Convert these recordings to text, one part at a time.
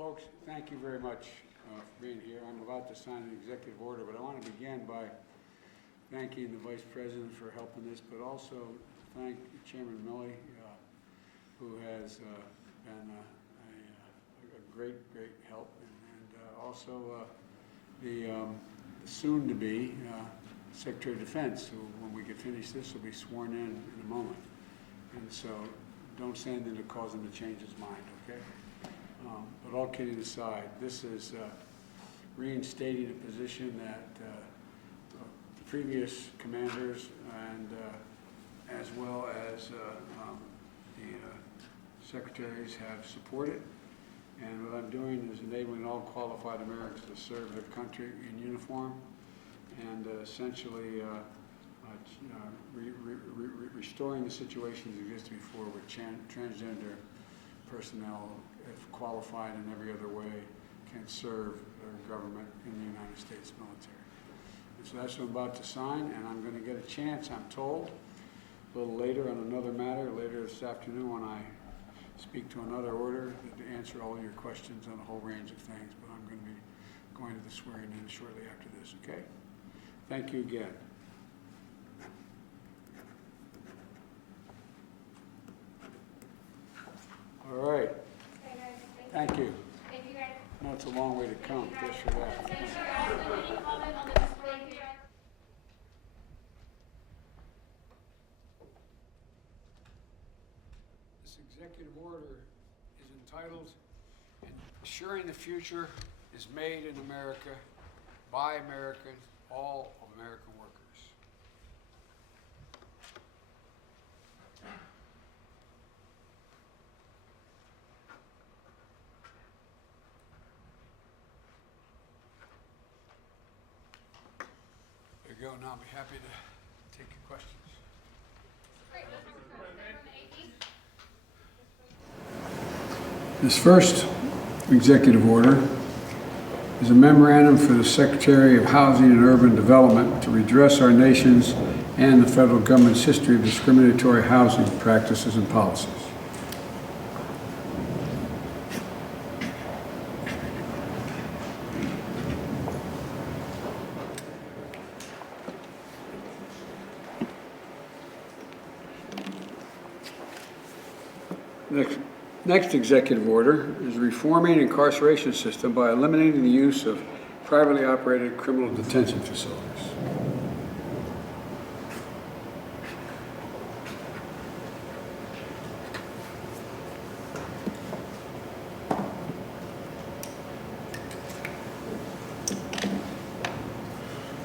Folks, thank you very much for being here. I'm about to sign an executive order, but I want to begin by thanking the Vice President for helping this, but also thank Chairman Milley, who has been a great help, and also the soon-to-be Secretary of Defense, who, when we get finished this, will be sworn in a moment. And so don't say anything to cause him to change his mind, okay? But all kidding aside, this is reinstating a position that previous commanders and as well as the secretaries have supported. And what I'm doing is enabling all qualified Americans to serve their country in uniform and essentially restoring the situation that existed before with transgender personnel, if qualified in every other way, can serve our government in the United States military. And so that's what I'm about to sign, and I'm going to get a chance, I'm told, a little later on another matter, later this afternoon when I speak to another order, to answer all your questions on a whole range of things, but I'm going to be going to the swearing in shortly after this, okay? Thank you again. All right. Thank you. Thank you, guys. No, it's a long way to come, just for that. This executive order is entitled, "Ensuring the Future is Made in America, by Americans, all American workers." There you go. Now I'll be happy to take your questions. This first executive order is a memorandum for the Secretary of Housing and Urban Development to redress our nation's and the federal government's history of discriminatory housing practices and policies. Next executive order is reforming the incarceration system by eliminating the use of privately operated criminal detention facilities.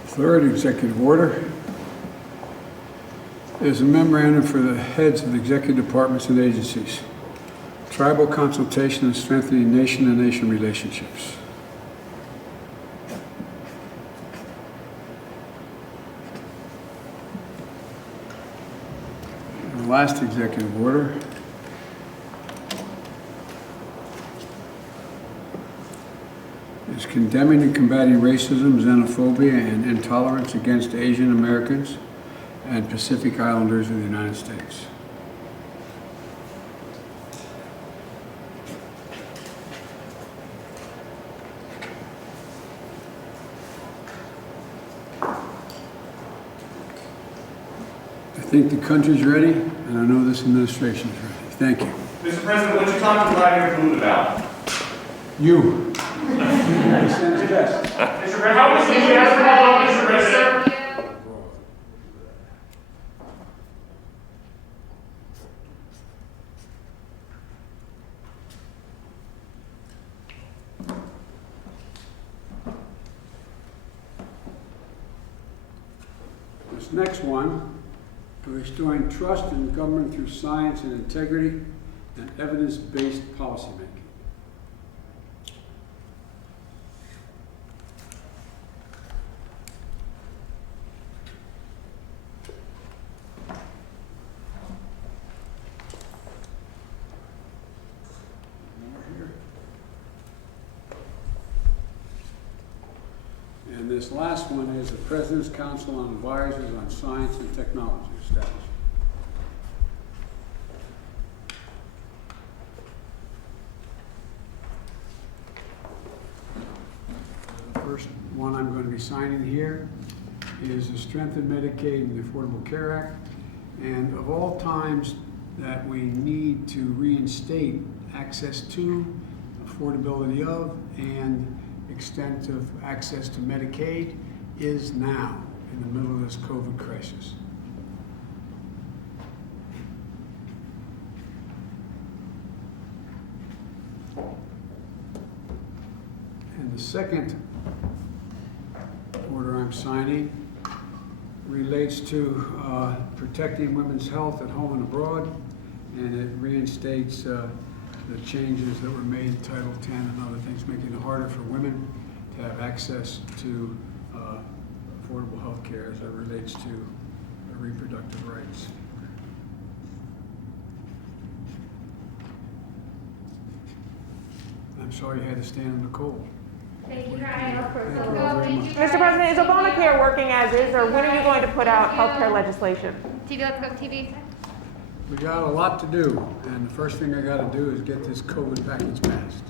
Third executive order is a memorandum for the heads of the executive departments and agencies. Tribal consultation and strengthening nation-to-nation relationships. And the last executive order is condemning and combating racism, xenophobia, and intolerance against Asian Americans and Pacific Islanders of the United States. I think the country's ready, and I know this administration is ready. Thank you. Mr. President, what you talking about here food about? You. You send his best. Mr. President, how was he asked Mr. President? This next one, restoring trust in government through science and integrity and evidence-based policymaking. And this last one is the President's Council on Advisors on Science and Technology established. one I'm going to be signing here, is the Strengthen Medicaid and the Affordable Care Act. And of all times that we need to reinstate access to, affordability of, and extent of access to Medicaid is now, in the middle of this COVID crisis. And the second order I'm signing relates to protecting women's health at home and abroad, and it reinstates the changes that were made in Title X and other things, making it harder for women to have access to affordable health care as it relates to reproductive rights. I'm sorry you had to stand in the cold. Thank you. Thank you very much. Mr. President, is Obamacare working as is, or when are you going to put out healthcare legislation? TV, let's go TV. We got a lot to do, and the first thing I gotta do is get this COVID package passed.